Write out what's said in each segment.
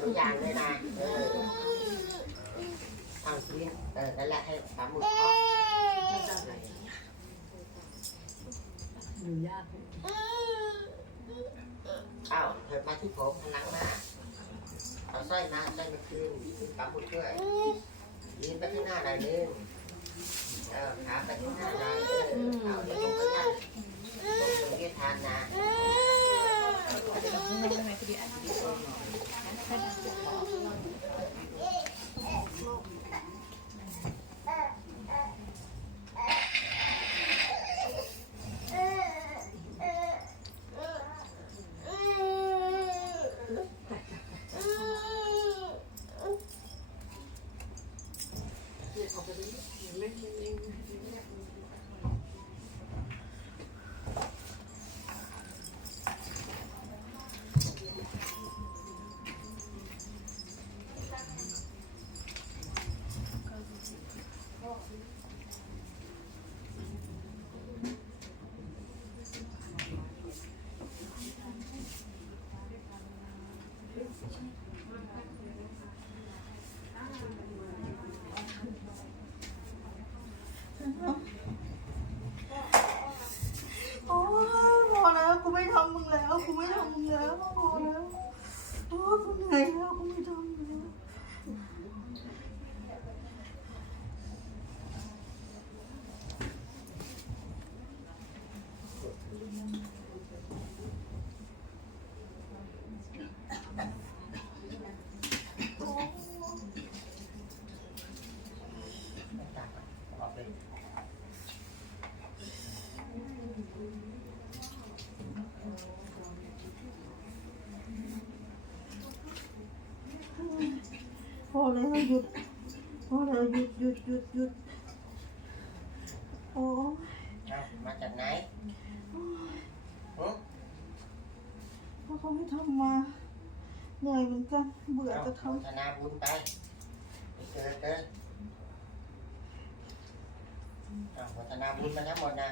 ตัวอย่างเลยนะ เออเอาสิเออนั่นแหละให้ปลาหมึกเขาดูยากเอาเธอมาที่ผมพลังมาเอาสร้อยมาสร้อยมาคืนปลาหมึกด้วยยืนไปข้างหน้าหน่อยนึงเออขาไปข้างหน้าหน่อยเออเอาเดี๋ยวผมก็นั่งผมจะยืดทานนะ Can I just get off? พอแล้วหยุดพอแล้วหยุดหยุดหยุดหยุดโอ้ยเอามาจากไหนหึพอเขาไม่ทำมาเหนื่อยเหมือนกันเบื่อเอาจะทโฆษณาบุญไปไปเจอเจอเอาโฆษณาบุญมาทั้งหมดนะ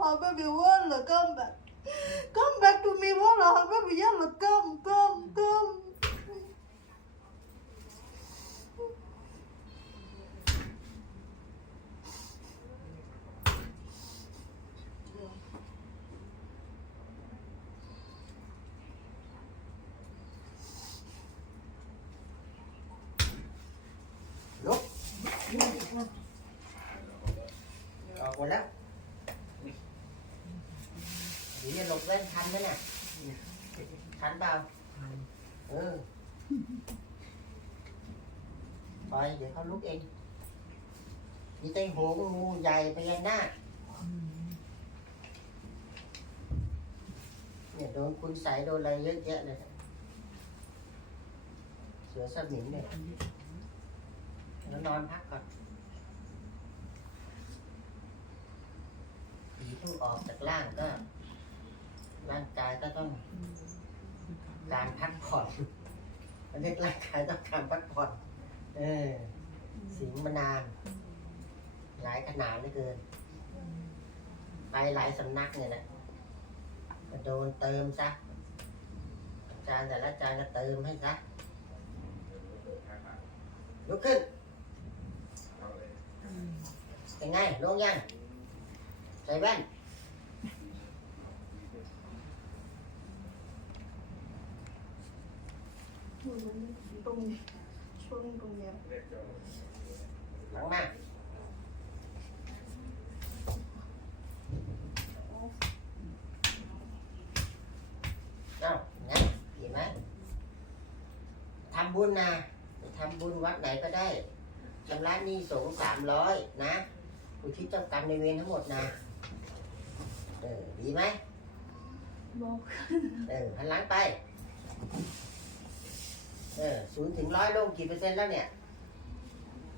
Walla, come back. Come back to me, Walla. Baby, yalla, come, come, come. Lúc เนี่ยหลบเล่นคันไหเนี่ยคันเปล่าเออไปเดี๋ยวเขาลุกเองมีไตโหงงูใหญ่ไปยันหน้าเนี่ยโดนคุณใสโดนอะไรเยอะแยะเลยเสือสมิงเนี่ยแล้วนอนพักก่อนผีเพิ่งออกจากล่างก็ ร่างกายก็ต้อง การพักผ่อนมันเรียกร่างกายต้องการพักผ่อนเออสิงมานาน หลายขนาดเหลือเกิน ไปหลายสำนักเนี่ยนะก็โดนเติมซะอาจารย์แต่ละอาจารย์ก็เติมให้ซะลุกขึ้นเป็นไงลงยังใส่แว่น ตรงช่วงตรงเนี้ยหลังมาเอ้าไงเห็นไหมทำบุญนะไปทำบุญวัดไหนก็ได้ชำระหนี้สงฆ์สามร้อยนะอุทิศเจ้ากรรมในเวรทั้งหมดนะ เออ ดีไหมบอกเออหันหลังไป เออศูนย์ถึงร้อยลงกี่เปอร์เซ็นต์แล้วเนี่ย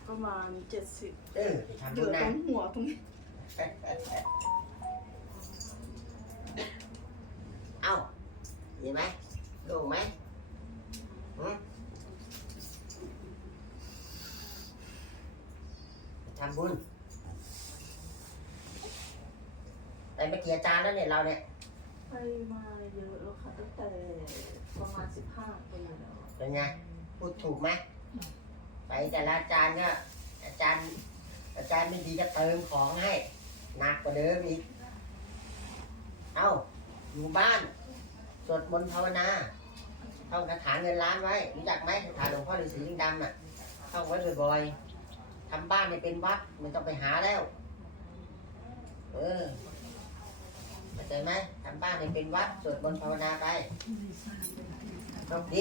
ประมาณเจ็ดสิบเออไปทำเหลืบุอญตรนะงหัวตรงนี้เอ้าดีไหมโล่งไหมหืมทำบุญแต่ไม่เกี่ยจานแล้วเนี่ยเราเนี่ย ไปมาเยอะแล้วค่ะตั้งแต่ประมาณสิบห้าปีแล้ว เป็นไงพูดถูกไหมไปแต่ละอาจารย์ก็อาจารย์ อาจารย์ไม่ดีก็เติมของให้หนักกว่าเดิมอีก เอ้า อยู่บ้าน สวดมนต์ภาวนาท่องคาถาเงินล้านไว้รู้จักไหมคาถาหลวงพ่อฤาษีลิงดำอะท่องไว้บ่อยๆทำบ้านให้เป็นวัดไม่ต้องไปหาแล้ว เออเข้าใจไหมทำบ้านให้เป็นวัดสวดมนต์ภาวนาไปโชคดี